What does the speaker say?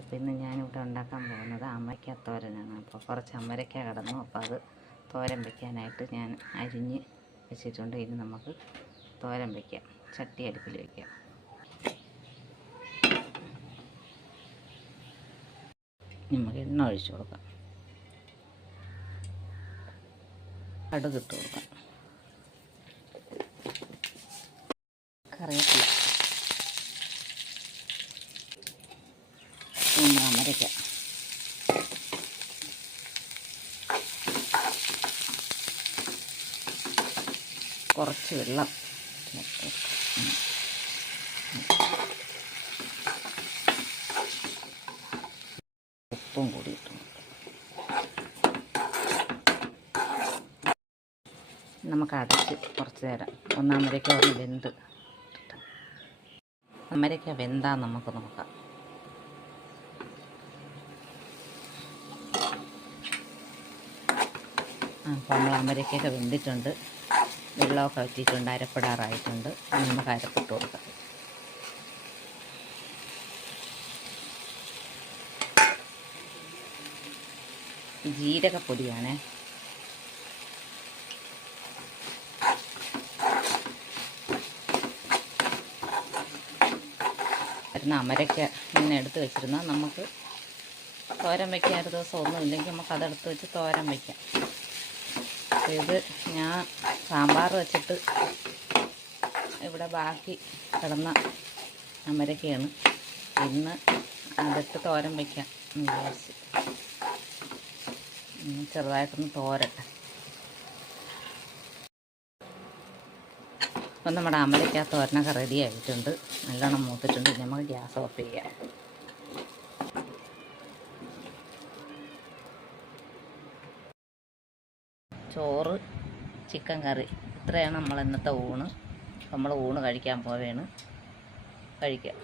അപ്പം ഇന്ന് ഞാനിവിടെ ഉണ്ടാക്കാൻ പോകുന്നത് അമരയ്ക്ക തോരനാണ്. അപ്പോൾ കുറച്ച് അമരയ്ക്ക കിടന്നു, അപ്പോൾ അത് തോരൻ വയ്ക്കാനായിട്ട് ഞാൻ അരിഞ്ഞ് വെച്ചിട്ടുണ്ട്. ഇനി നമുക്ക് തോരൻ വയ്ക്കാം. ചട്ടി അടുപ്പിൽ വയ്ക്കാം. നമുക്ക് എണ്ണ ഒഴിച്ചു കൊടുക്കാം. കടുക് ഇട്ട് കൊടുക്കാം. കറിവേപ്പില, അമരയ്ക്ക, കുറച്ച് വെള്ളം, ഉപ്പും കൂടി ഇട്ടു. നമുക്ക് അടച്ച് കുറച്ച് നേരം അമരയ്ക്ക ഒന്ന് വെന്ത്, അമരയ്ക്ക വെന്താൽ നമുക്ക് നോക്കാം. അപ്പോൾ നമ്മൾ അമരയ്ക്കൊക്കെ വെന്തിട്ടുണ്ട്, വെള്ളമൊക്കെ വറ്റിയിട്ടുണ്ട്, അരപ്പെടാറായിട്ടുണ്ട്. നമുക്ക് അരപ്പിട്ട് കൊടുക്കാം. ജീരകപ്പൊടിയാണേ. അമരയ്ക്ക ഇങ്ങനെ എടുത്ത് വെച്ചിരുന്നാൽ നമുക്ക് തോരൻ വയ്ക്കാൻ ഒരു ദിവസം ഒന്നുമില്ലെങ്കിൽ നമുക്ക് അതെടുത്ത് വെച്ച് തോരൻ വയ്ക്കാം. അപ്പോൾ ഇത് ഞാൻ സാമ്പാർ വെച്ചിട്ട് ഇവിടെ ബാക്കി കിടന്ന അമരയ്ക്കയാണ്. ഇന്ന് അതിട്ട് തോരൻ വയ്ക്കാം എന്ന് വിചാരിച്ച് ചെറുതായിട്ടൊന്ന് തോരട്ടെ. അപ്പം നമ്മുടെ അമരയ്ക്ക തോരനൊക്കെ റെഡി ആയിട്ടുണ്ട്, നല്ലോണം മൂത്തിട്ടുണ്ട്. നമുക്ക് ഗ്യാസ് ഓഫ് ചെയ്യാം. ചോറ്, ചിക്കൻ കറി, ഇത്രയാണ് നമ്മൾ ഇന്നത്തെ ഊണ്. നമ്മൾ ഊണ് കഴിക്കാൻ പോവുകയാണ്. കഴിക്കാം.